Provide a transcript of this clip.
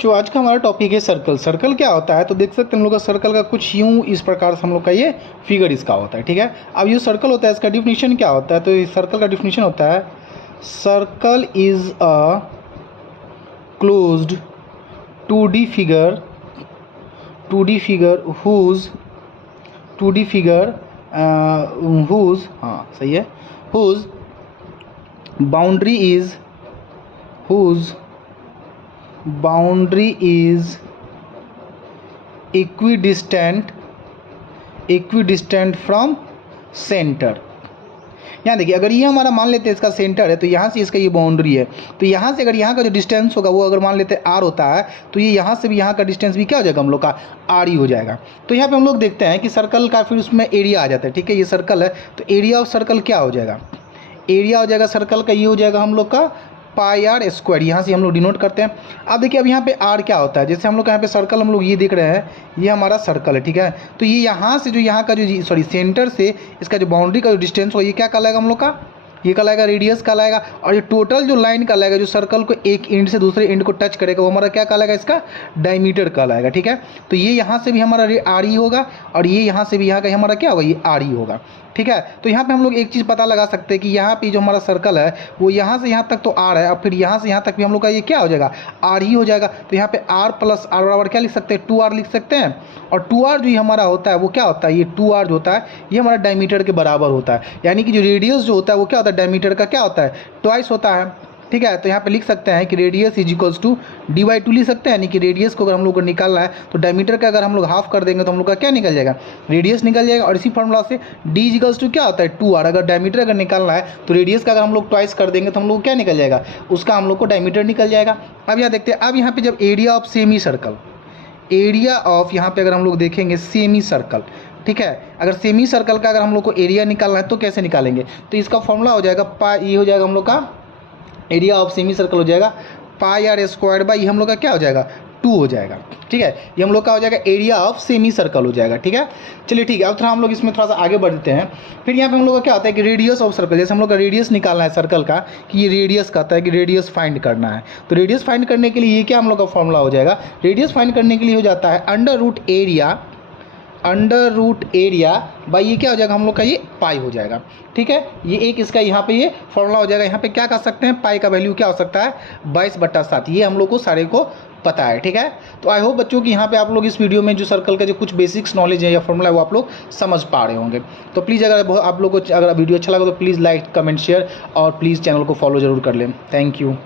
बच्चों, आज का हमारा टॉपिक है सर्कल। सर्कल क्या होता है तो देख सकते हैं हम लोग का सर्कल का कुछ यूं इस प्रकार से हम लोग का ये फिगर इसका होता है। ठीक है, अब ये सर्कल होता है इसका डिफिनीशन क्या होता है तो इस सर्कल का डिफिनीशन होता है circle is a closed 2D figure whose हाँ सही है whose boundary is equidistant from centre. यहाँ देखिए, अगर ये हमारा मान लेते हैं इसका सेंटर है तो यहाँ से इसका ये बाउंड्री है, तो यहाँ से अगर यहाँ का जो डिस्टेंस होगा वो अगर मान लेते हैं r होता है तो ये यहाँ से भी यहाँ का डिस्टेंस भी क्या हो जाएगा हम लोग का r ही हो जाएगा। तो यहाँ पे हम लोग देखते हैं कि सर्कल का फिर उसमें एरिया आ जाता है। ठीक है, ये सर्कल है तो एरिया ऑफ सर्कल क्या हो जाएगा, एरिया हो जाएगा सर्कल का ये हो जाएगा हम लोग का पाई आर स्क्वायर। यहाँ से हम लोग डिनोट करते हैं। अब देखिए, अब यहाँ पे आर क्या होता है, जैसे हम लोग यहाँ पे सर्कल हम लोग ये देख रहे हैं ये हमारा सर्कल है। ठीक है, तो ये यहाँ से जो यहाँ का जो सेंटर से इसका जो बाउंड्री का जो डिस्टेंस होगा ये क्या कहलाएगा हम लोग का, ये कहलाएगा रेडियस कहलाएगा। और ये टोटल जो लाइन कहलाएगा जो सर्कल को एक एंड से दूसरे एंड को टच करेगा वो हमारा क्या कहलाएगा, इसका डायमीटर कहलाएगा। ठीक है, तो ये यहाँ से भी हमारा आर ही होगा और ये यहाँ से भी यहाँ का हमारा क्या होगा, ये आर ही होगा। ठीक है, तो यहाँ पे हम लोग एक चीज़ पता लगा सकते हैं कि यहाँ पे जो हमारा सर्कल है वो यहाँ से यहाँ तक तो आर है और फिर यहाँ से यहाँ तक भी हम लोग का ये क्या हो जाएगा, आर ही हो जाएगा। तो यहाँ पे आर प्लस आर बराबर क्या लिख सकते हैं, 2r लिख सकते हैं। और 2r जो ये हमारा होता है वो क्या होता है, ये 2r जो होता है ये हमारा डायमीटर के बराबर होता है। यानी कि जो रेडियस जो होता है वो क्या होता है, डायमीटर का क्या होता है, ट्वाइस होता है। ठीक है, तो यहाँ पे लिख सकते हैं कि radius is equals to d/2 लिख सकते हैं। यानी कि रेडियस को अगर हम लोग को निकालना है तो डायमीटर का अगर हम लोग हाफ कर देंगे तो हम लोग का क्या निकल जाएगा, रेडियस निकल जाएगा। और इसी फॉर्मूला से d इज इक्वल्स टू क्या होता है 2r। अगर डायमीटर अगर निकालना है तो रेडियस का अगर हम लोग ट्वाइस कर देंगे तो हम लोग को क्या निकल जाएगा, उसका हम लोग को डायमीटर निकल जाएगा। अब यहाँ देखते हैं, अब यहाँ पे जब area of semi circle, area of यहाँ पे अगर हम लोग देखेंगे सेमी सर्कल, ठीक है, अगर सेमी सर्कल का अगर हम लोग को एरिया निकालना है तो कैसे निकालेंगे, तो इसका फॉर्मूला हो जाएगा ये हो जाएगा हम लोग का एरिया ऑफ सेमी सर्कल हो जाएगा पाई आर स्क्वायर बाई हम लोग का क्या हो जाएगा 2 हो जाएगा। ठीक है, ये हम लोग का हो जाएगा एरिया ऑफ सेमी सर्कल हो जाएगा। ठीक है, चलिए ठीक है, अब थोड़ा हम लोग इसमें थोड़ा सा आगे बढ़ते हैं। फिर यहाँ पे हम लोग का क्या होता है कि रेडियस ऑफ सर्कल, जैसे हम लोग का रेडियस निकालना है सर्कल का कि ये रेडियस कहता है कि रेडियस फाइंड करना है, तो रेडियस फाइंड करने के लिए ये क्या हम लोग का फॉर्मूला हो जाएगा, रेडियस फाइंड करने के लिए हो जाता है अंडर रूट एरिया बाई ये क्या हो जाएगा हम लोग का ये पाई हो जाएगा। ठीक है, ये एक इसका यहाँ पे ये फॉर्मूला हो जाएगा। यहाँ पे क्या कर सकते हैं, पाई का वैल्यू क्या हो सकता है 22/7, ये हम लोग को सारे को पता है। ठीक है, तो आई होप बच्चों कि यहाँ पे आप लोग इस वीडियो में जो सर्कल का जो कुछ बेसिक्स नॉलेज है या फॉर्मूला है वो आप लोग समझ पा रहे होंगे। तो प्लीज़ अगर आप लोग को अगर वीडियो अच्छा लगा तो प्लीज़ लाइक कमेंट शेयर और प्लीज़ चैनल को फॉलो जरूर कर लें। Thank you.